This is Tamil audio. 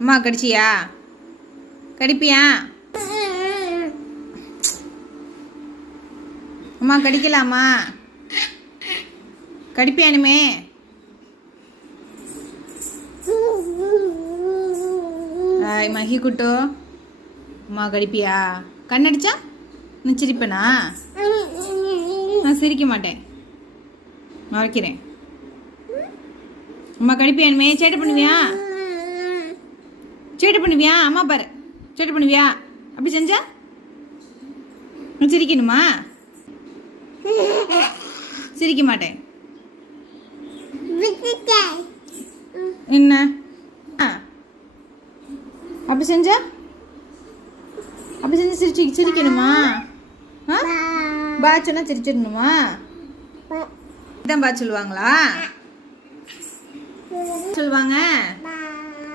அம்மா கடிச்சியா? கடிப்பியா? அம்மா கடிக்கலாமா? கடிப்பியானுமே? மகி குட்டோ, அம்மா கடிப்பியா? கண்ணடிச்சா நான் சிரிப்பேனா? நான் சிரிக்க மாட்டேன், மறைக்கிறேன். அம்மா கடிப்பியானுமே? சேட்டை பண்ணுவியா? சேட்டை பண்ணுவியா? அம்மா பாரு, சேட்டை பண்ணுவியா? அப்படி செஞ்சா சிரிக்கணுமா? சிரிக்க மாட்டேன். என்ன அப்படி செஞ்சா? அப்படி செஞ்சு சிரிக்கணுமா? பா சொன்னா சிரிச்சிடணுமா? இதான் பா சொல்லுவாங்களா? சொல்லுவாங்க.